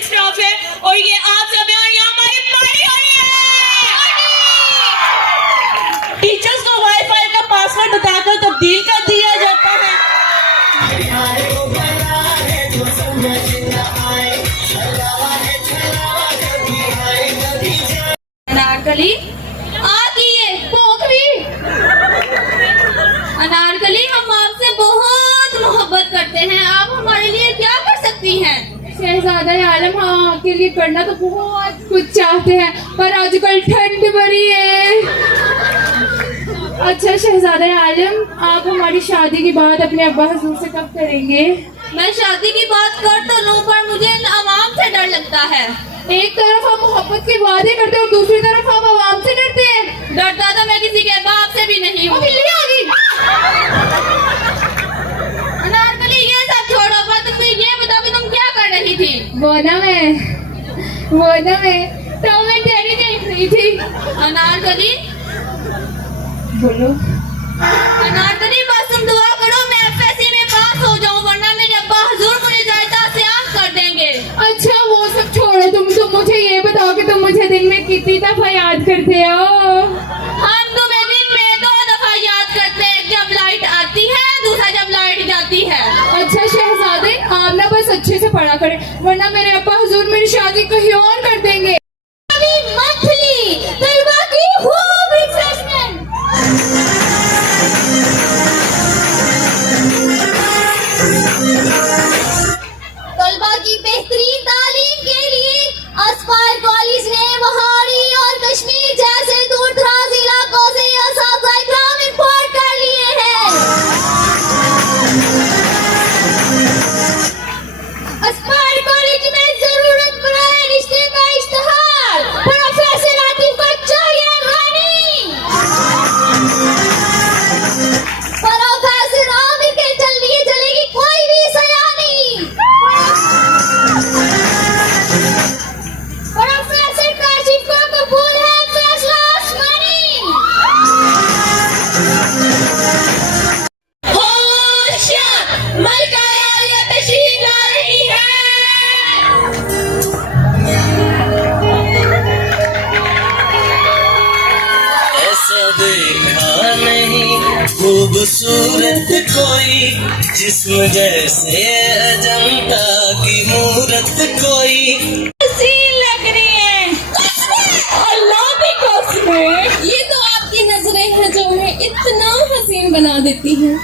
सारे स्टाफ है और ये आप सब हैं और यहाँ हमारी पार्टी हो रही है। टीचर्स को वाईफाई का पासवर्ड बताकर तब्दील कर दिया जाता है। अनारकली अनारकली, हम आपसे बहुत मोहब्बत करते हैं, आप हमारे लिए क्या कर सकती हैं? शहजादा आलम, हाँ आपके लिए करना तो बहुत कुछ चाहते हैं पर आजकल ठंड बड़ी है। अच्छा शहजादा आलम, आप हमारी शादी की बात अपने अब्बा हुजूर से कब करेंगे? मैं शादी की बात कर तो लूं पर मुझे इन अवाम से डर लगता है। एक तरफ हम मोहब्बत के वादे करते हैं और दूसरी तरफ हम अवाम से डरते हैं। डरता तो मैं किसी के बाप से भी नहीं हूँ। अनारकली ये सब छोड़ो, पर तुम ये बताओ कि तुम क्या कर रही थी? वो ना मैं तो मैं टेडी देख रही थी। अनारकली बोलो। अनारकली बस तुम दुआ करो मैं एफएससी में पास हो जाऊं, वरना मेरे अब्बा हुजूर मुझे जायदाद से आग कर देंगे। अच्छा वो सब छोड़ो, तुम मुझे ये बताओ कि तुम मुझे दिन में कितनी दफा याद करते हो? हम तुम्हें दिन में 2 दफा याद करते हैं, जब लाइट आती है, दूसरा जब लाइट जाती है। अच्छा शहजादे, आप ना बस अच्छे से पढ़ा करें वरना मेरे अब्बा हुजूर मेरी शादी कहीं और कर देंगे। तलबा की बेहतरीन तालीम के लिए अस्पायर कॉलेज ने वहाड़ी और कश्मीर जैसे दूर दराज इलाकों से असातिज़ा इकराम इंपोर्ट कर लिए हैं। अस्पायर कॉलेज में जरूरत पड़े रिश्ते का इश्तिहार, प्रोफेसर आतिफ को चाहिए रानी। प्रोफेसर आमिर के चलिए चलेगी कोई भी सयानी। प्रोफेसर काशिफ को कबूल है फैसला आसमानी। होशियार, मलका आलिया तशरीफ ला रही है। ऐसा देखा नहीं खूबसूरत कोई, जिस्म जैसे अजंता की मूरत कोई। हसीन लग रही है। अल्लाह की कसम। ये तो आपकी नजरें हैं जो उन्हें इतना हसीन बना देती हैं।